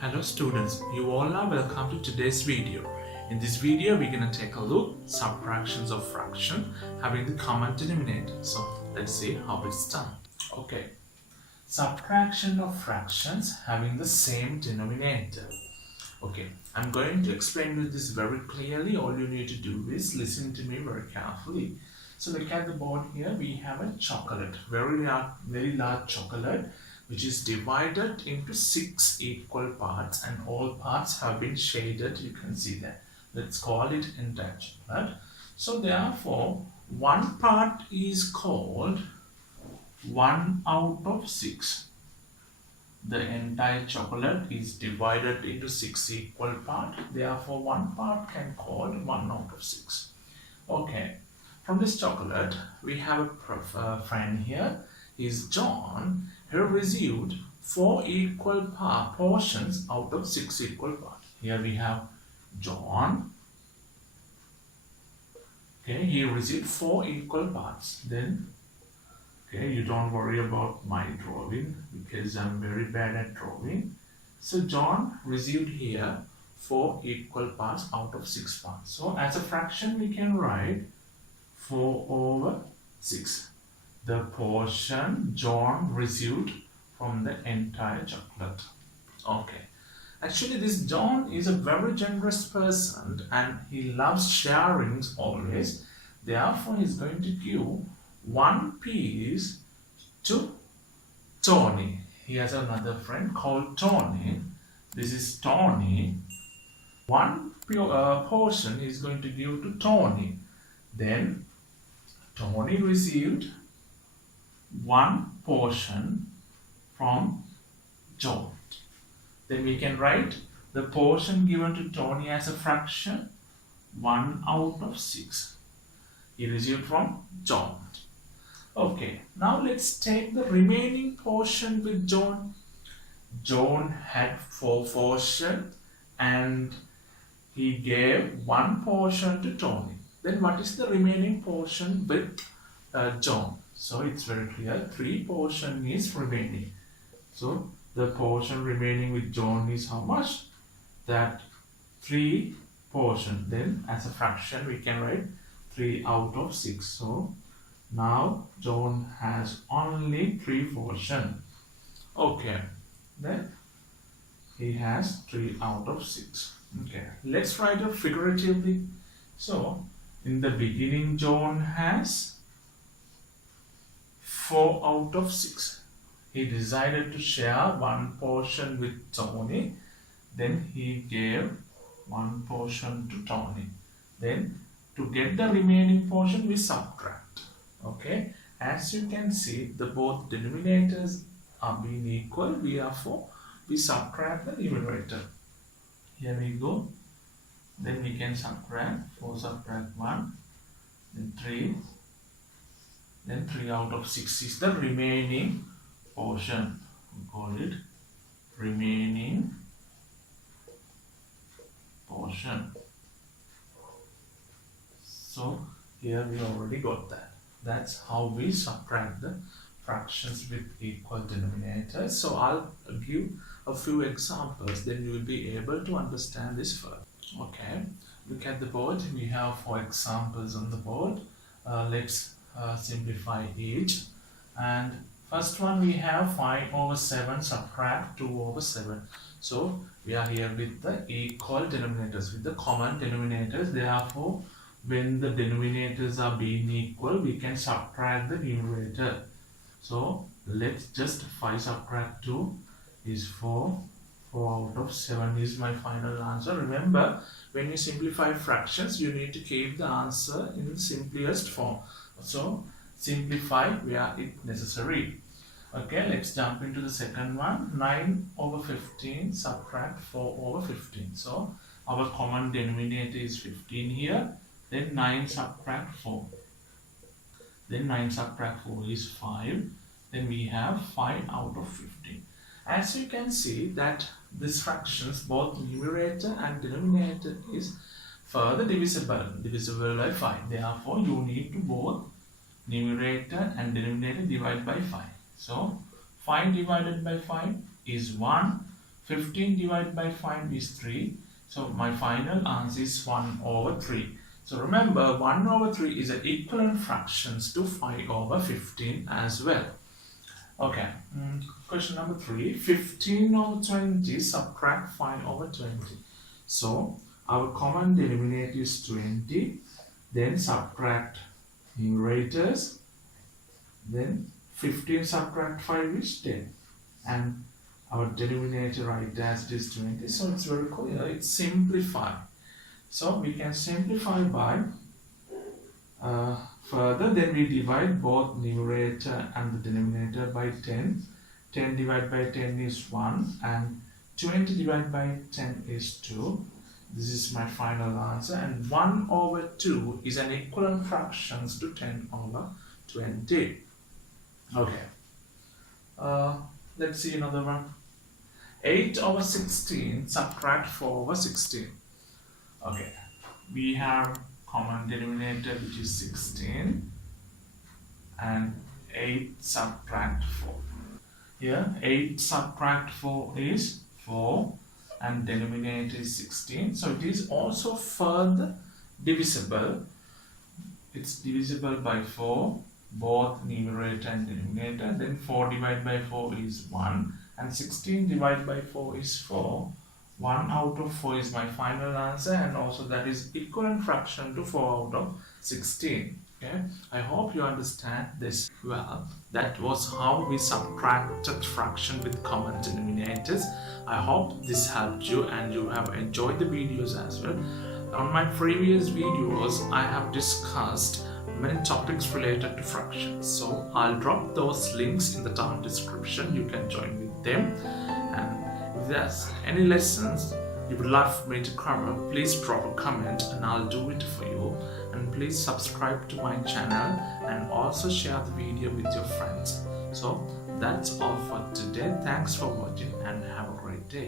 Hello students, you all are welcome to today's video. In this video, we're going to take a look subtractions of fraction having the common denominator. So let's see how it's done. Okay, subtraction of fractions having the same denominator. Okay, I'm going to explain you this very clearly. All you need to do is listen to me very carefully. So look at the board here. We have a chocolate, very large chocolate, which is divided into 6 equal parts, and all parts have been shaded. You can see that. Let's call it entire chocolate. So therefore, one part is called 1 out of 6. The entire chocolate is divided into 6 equal parts. Therefore, one part can call 1 out of 6. Okay. From this chocolate, we have a friend here. Is John. He received 4 equal portions out of 6 equal parts. Here we have John. Okay, he received 4 equal parts. Then, okay, you don't worry about my drawing because I'm very bad at drawing. So John received here 4 equal parts out of 6 parts. So as a fraction, we can write 4 over 6. The portion John received from the entire chocolate. Okay. Actually, this John is a very generous person and he loves sharing always. Therefore, he's going to give 1 piece to Tony. He has another friend called Tony. This is Tony. 1 portion is going to give to Tony. Then, Tony received 1 portion from John. Then we can write the portion given to Tony as a fraction 1 out of 6. He received from John. Okay, now let's take the remaining portion with John. John had 4 portions and he gave 1 portion to Tony. Then what is the remaining portion with John? So it's very clear, 3 portion is remaining. So the portion remaining with John is how much? That 3 portion. Then as a fraction we can write 3 out of 6. So now John has only 3 portion. Okay, then he has 3 out of 6. Okay, let's write it figuratively. So in the beginning John has 4 out of 6. He decided to share 1 portion with Tony. Then he gave 1 portion to Tony. Then to get the remaining portion we subtract. Okay. As you can see, both denominators are being equal. Therefore, we subtract the numerator. Here we go. Then we can subtract 4 subtract 1. Then 3. Then 3 out of 6 is the remaining portion. We call it remaining portion. So here we already got that. That's how we subtract the fractions with equal denominators. So I'll give a few examples, then you will be able to understand this further. Okay, look at the board. We have 4 examples on the board. Let's simplify each. And first one we have 5 over 7 subtract 2 over 7. So we are here with the equal denominators, with the common denominators. Therefore, when the denominators are being equal, we can subtract the numerator. So let's just 5 subtract 2 is 4. 4 out of 7 is my final answer. Remember, when you simplify fractions, you need to keep the answer in the simplest form. So simplify where it necessary. Okay, let's jump into the second one. 9 over 15 subtract 4 over 15. So our common denominator is 15 here. Then 9 subtract 4. Then 9 subtract 4 is 5. Then we have 5 out of 15. As you can see that these fractions, both numerator and denominator, is further divisible by 5. Therefore, you need to both numerator and denominator divide by 5. So 5 divided by 5 is 1. 15 divided by 5 is 3. So my final answer is 1 over 3. So remember, 1 over 3 is an equivalent fractions to 5 over 15 as well. Okay, question number 3. 15 over 20 subtract 5 over 20. So our common denominator is 20. Then subtract numerators. Then 15 subtract 5 is 10. And our denominator right as it is 20. So it's very clear. It's simplified. So we can simplify by further, then we divide both numerator and the denominator by 10. 10 divided by 10 is 1 and 20 divided by 10 is 2. This is my final answer, and 1 over 2 is an equivalent fractions to 10 over 20. Okay. Let's see another one. 8 over 16 subtract 4 over 16. Okay. We have common denominator which is 16 and 8 subtract 4. Here 8 subtract 4 is 4 and denominator is 16. So it is also further divisible. It's divisible by 4, both numerator and denominator. Then 4 divided by 4 is 1 and 16 divided by 4 is 4. 1 out of 4 is my final answer, and also that is equivalent fraction to 4 out of 16. Okay, I hope you understand this well. That was how we subtracted fraction with common denominators. I hope this helped you and you have enjoyed the videos as well. On my previous videos, I have discussed many topics related to fractions. So I'll drop those links in the down description. You can join with them. And if there's any lessons you would love me to cover, please drop a comment and I'll do it for you. And please subscribe to my channel and also share the video with your friends. So that's all for today. Thanks for watching and have a great day.